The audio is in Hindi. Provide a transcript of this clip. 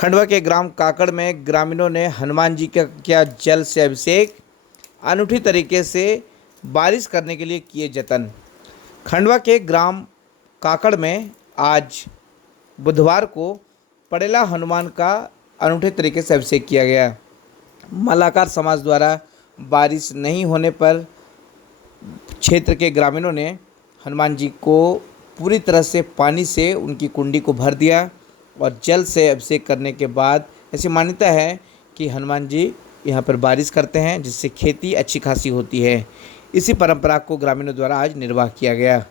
खंडवा के ग्राम काकड़ में ग्रामीणों ने हनुमान जी का किया जल से अभिषेक। अनूठी तरीके से बारिश करने के लिए किए जतन। खंडवा के ग्राम काकड़ में आज बुधवार को पड़ेला हनुमान का अनूठे तरीके से अभिषेक किया गया। मालाकार समाज द्वारा बारिश नहीं होने पर क्षेत्र के ग्रामीणों ने हनुमान जी को पूरी तरह से पानी से उनकी कुंडी को भर दिया और जल से अभिषेक करने के बाद ऐसी मान्यता है कि हनुमान जी यहाँ पर बारिश करते हैं, जिससे खेती अच्छी खासी होती है। इसी परंपरा को ग्रामीणों द्वारा आज निर्वाह किया गया।